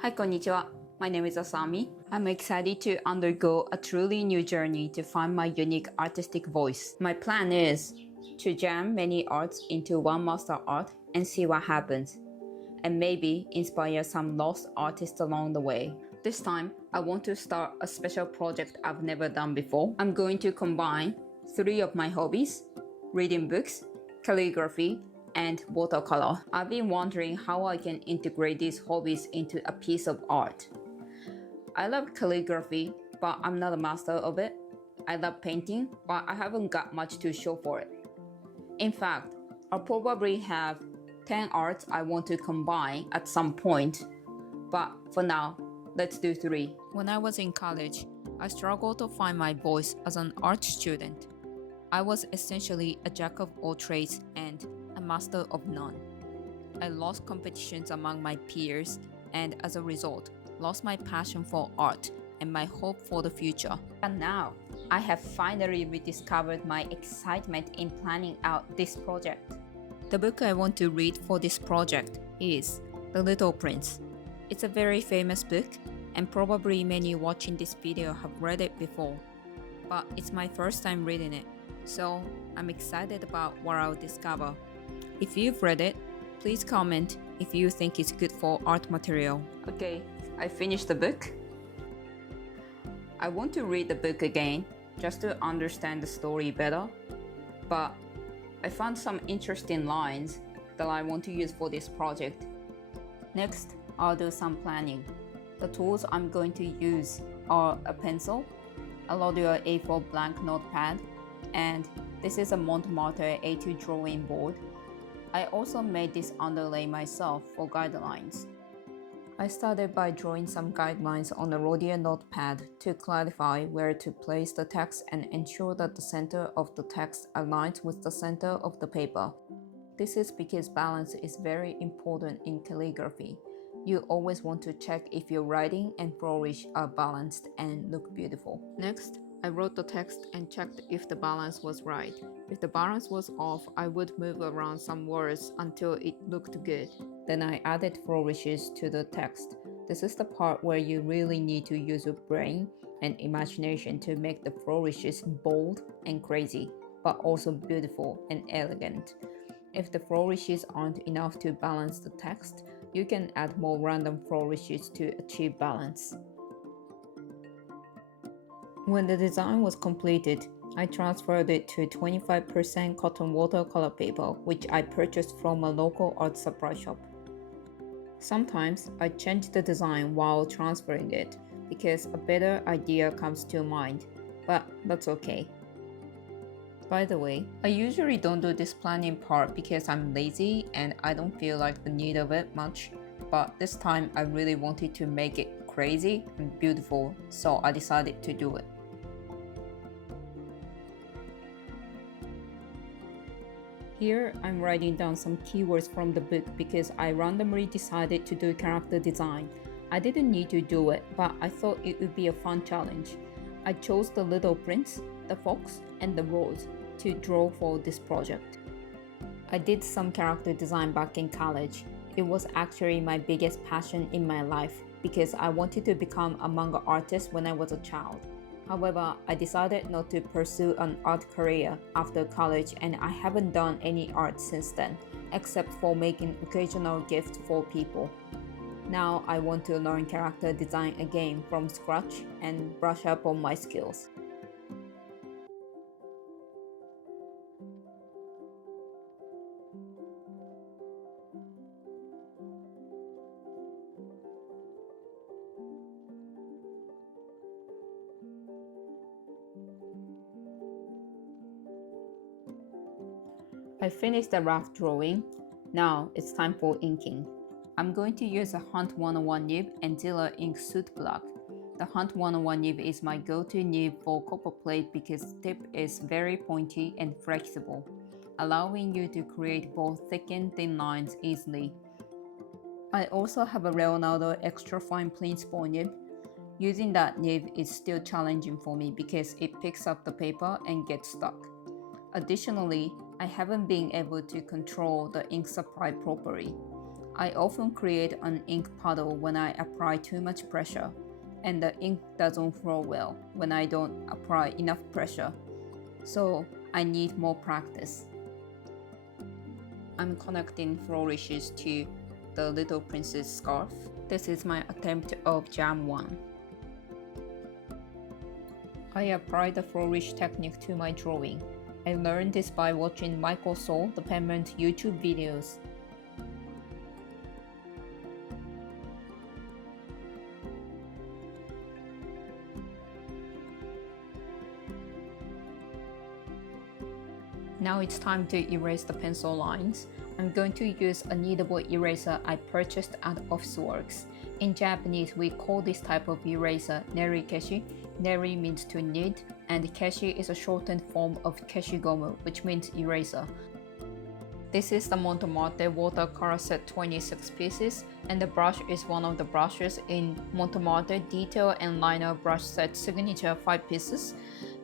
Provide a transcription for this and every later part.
Hi, konnichiwa. My name is Asami. I'm excited to undergo a truly new journey to find my unique artistic voice. My plan is to jam many arts into one master art and see what happens, and maybe inspire some lost artists along the way. This time, I want to start a special project I've never done before. I'm going to combine three of my hobbies: reading books, calligraphy, and watercolor. I've been wondering how I can integrate these hobbies into a piece of art. I love calligraphy, but I'm not a master of it. I love painting, but I haven't got much to show for it. In fact, I'll probably have 10 arts I want to combine at some point, but for now, let's do three. When I was in college, I struggled to find my voice as an art student. I was essentially a jack of all trades and a master of none. I lost competitions among my peers and as a result, lost my passion for art and my hope for the future. And now, I have finally rediscovered my excitement in planning out this project. The book I want to read for this project is The Little Prince. It's a very famous book, and probably many watching this video have read it before, but it's my first time reading it, so I'm excited about what I'll discover. If you've read it, please comment if you think it's good for art material. Okay, I finished the book. I want to read the book again just to understand the story better, but I found some interesting lines that I want to use for this project. Next, I'll do some planning. The tools I'm going to use are a pencil, a Lodeor A4 blank notepad, and this is a Montmartre A2 drawing board. I also made this underlay myself for guidelines. I started by drawing some guidelines on the Lodeor notepad to clarify where to place the text and ensure that the center of the text aligns with the center of the paper. This is because balance is very important in calligraphy. You always want to check if your writing and flourish are balanced and look beautiful. Next, I wrote the text and checked if the balance was right. If the balance was off, I would move around some words until it looked good. Then I added flourishes to the text. This is the part where you really need to use your brain and imagination to make the flourishes bold and crazy, but also beautiful and elegant. If the flourishes aren't enough to balance the text, you can add more random flourishes to achieve balance. When the design was completed, I transferred it to 25% cotton watercolor paper, which I purchased from a local art supply shop. Sometimes I change the design while transferring it because a better idea comes to mind, but that's okay. By the way, I usually don't do this planning part because I'm lazy and I don't feel like the need of it much, but this time I really wanted to make it crazy and beautiful, so I decided to do it. Here, I'm writing down some keywords from the book because I randomly decided to do character design. I didn't need to do it, but I thought it would be a fun challenge. I chose the little prince, the fox, and the rose to draw for this project. I did some character design back in college. It was actually my biggest passion in my life because I wanted to become a manga artist when I was a child. However, I decided not to pursue an art career after college and I haven't done any art since then, except for making occasional gifts for people. Now I want to learn character design again from scratch and brush up on my skills. I finished the rough drawing. Now it's time for inking. I'm going to use a Hunt 101 nib and Zilla ink Soot Black. The Hunt 101 nib is my go-to nib for copper plate because the tip is very pointy and flexible, allowing you to create both thick and thin lines easily. I also have a Leonardo extra fine Principal nib. Using that nib is still challenging for me because it picks up the paper and gets stuck. Additionally, I haven't been able to control the ink supply properly. I often create an ink puddle when I apply too much pressure, and the ink doesn't flow well when I don't apply enough pressure. So I need more practice. I'm connecting flourishes to the Little Princess scarf. This is my attempt of Jam 1. I applied the flourish technique to my drawing. I learned this by watching Michael Soul, the penman YouTube videos. Now it's time to erase the pencil lines. I'm going to use a kneadable eraser I purchased at Officeworks. In Japanese, we call this type of eraser neri keshi. Neri means to knead, and keshi is a shortened form of keshigomu, which means eraser. This is the Montmartre watercolor set 26 pieces, and the brush is one of the brushes in Montmartre detail and liner brush set signature 5 pieces.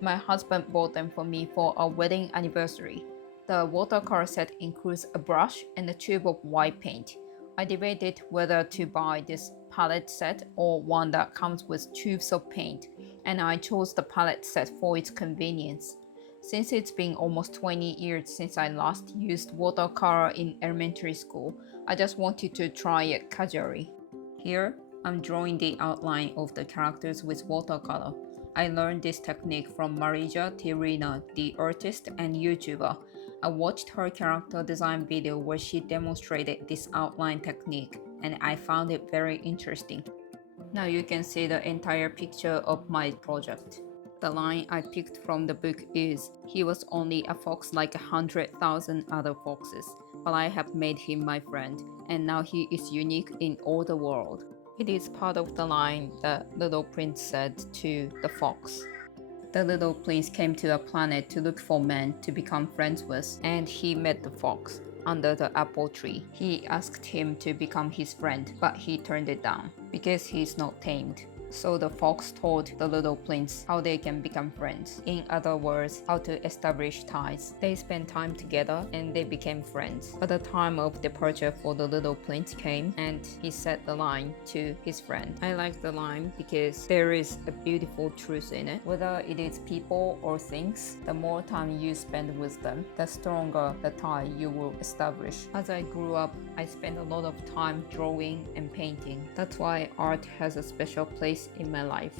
My husband bought them for me for our wedding anniversary. The watercolor set includes a brush and a tube of white paint. I debated whether to buy this palette set or one that comes with tubes of paint, and I chose the palette set for its convenience. Since it's been almost 20 years since I last used watercolor in elementary school, I just wanted to try it casually. Here, I'm drawing the outline of the characters with watercolor. I learned this technique from Marija Tirina, the artist and YouTuber. I watched her character design video where she demonstrated this outline technique, and I found it very interesting. Now you can see the entire picture of my project. The line I picked from the book is, "He was only a fox like 100,000 other foxes, but I have made him my friend, and now he is unique in all the world." It is part of the line the little prince said to the fox. The little prince came to a planet to look for men to become friends with, and he met the fox under the apple tree. He asked him to become his friend, but he turned it down because he's not tamed. So the fox told the little prince how they can become friends. In other words, how to establish ties. They spent time together and they became friends. But the time of departure for the little prince came, and he said the line to his friend. I like the line because there is a beautiful truth in it. Whether it is people or things, the more time you spend with them, the stronger the tie you will establish. As I grew up, I spent a lot of time drawing and painting. That's why art has a special place in my life.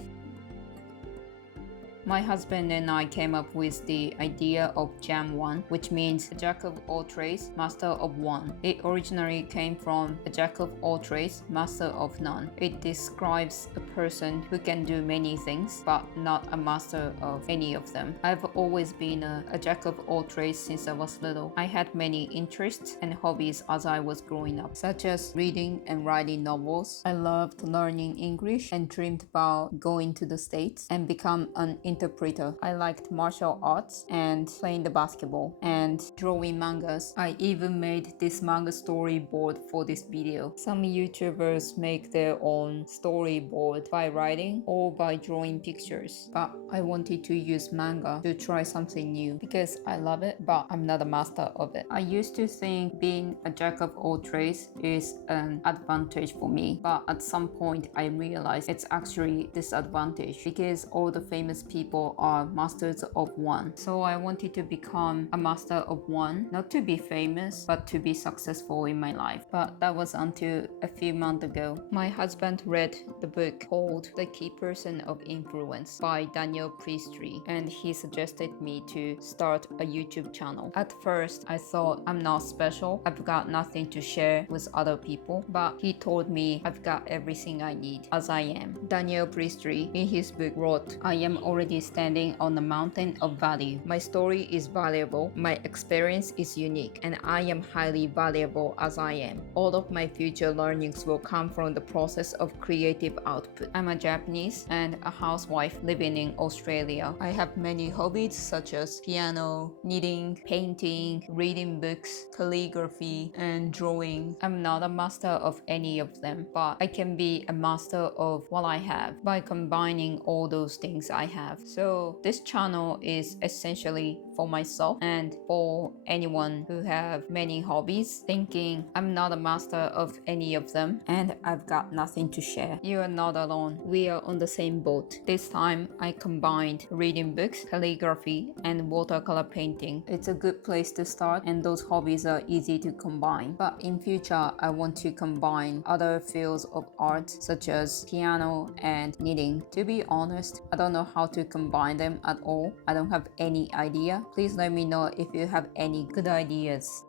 My husband and I came up with the idea of Jam 1, which means a jack of all trades, master of one. It originally came from a jack of all trades, master of none. It describes a person who can do many things, but not a master of any of them. I've always been a jack of all trades since I was little. I had many interests and hobbies as I was growing up, such as reading and writing novels. I loved learning English and dreamed about going to the States and become an interpreter. I liked martial arts and playing the basketball and drawing mangas. I even made this manga storyboard for this video. Some YouTubers make their own storyboard by writing or by drawing pictures, but I wanted to use manga to try something new because I love it, but I'm not a master of it. I used to think being a jack of all trades is an advantage for me, but at some point I realized it's actually disadvantage because all the famous people are masters of one. So I wanted to become a master of one, not to be famous, but to be successful in my life. But that was until a few months ago. My husband read the book called The Key Person of Influence by Daniel Priestley, and he suggested me to start a YouTube channel. At first, I thought I'm not special, I've got nothing to share with other people, but he told me I've got everything I need as I am. Daniel Priestley in his book wrote, "I am already standing on a mountain of value. My story is valuable, my experience is unique, and I am highly valuable as I am. All of my future learnings will come from the process of creative output. I'm a Japanese and a housewife living in Australia. I have many hobbies such as piano, knitting, painting, reading books, calligraphy, and drawing. I'm not a master of any of them, but I can be a master of what I have by combining all those things I have. So this channel is essentially for myself and for anyone who have many hobbies, thinking I'm not a master of any of them and I've got nothing to share. You are not alone. We are on the same boat. This time I combined reading books, calligraphy, and watercolor painting. It's a good place to start, and those hobbies are easy to combine. But in future, I want to combine other fields of art such as piano and knitting. To be honest, I don't know how to combine them at all. I don't have any idea. Please let me know if you have any good ideas.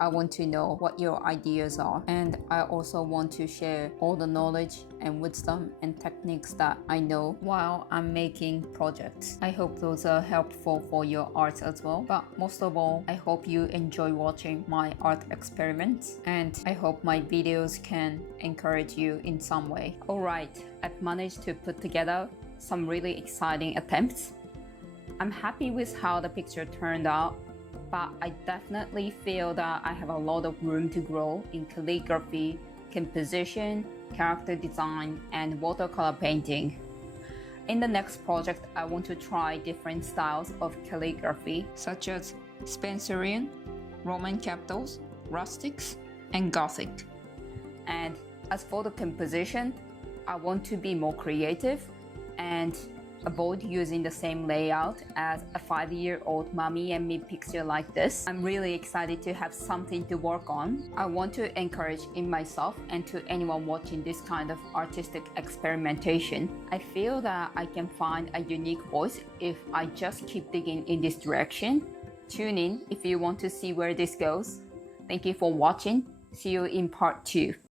I want to know what your ideas are, and I also want to share all the knowledge and wisdom and techniques that I know while I'm making projects. I hope those are helpful for your art as well, but most of all, I hope you enjoy watching my art experiments, and I hope my videos can encourage you in some way. Alright, I've managed to put together some really exciting attempts. I'm happy with how the picture turned out, but I definitely feel that I have a lot of room to grow in calligraphy, composition, character design, and watercolor painting. In the next project, I want to try different styles of calligraphy, such as Spencerian, Roman capitals, rustics, and Gothic. And as for the composition, I want to be more creative and avoid using the same layout as a 5-year-old mommy and me picture like this. I'm really excited to have something to work on. I want to encourage in myself and to anyone watching this kind of artistic experimentation. I feel that I can find a unique voice if I just keep digging in this direction. Tune in if you want to see where this goes. Thank you for watching. See you in part 2.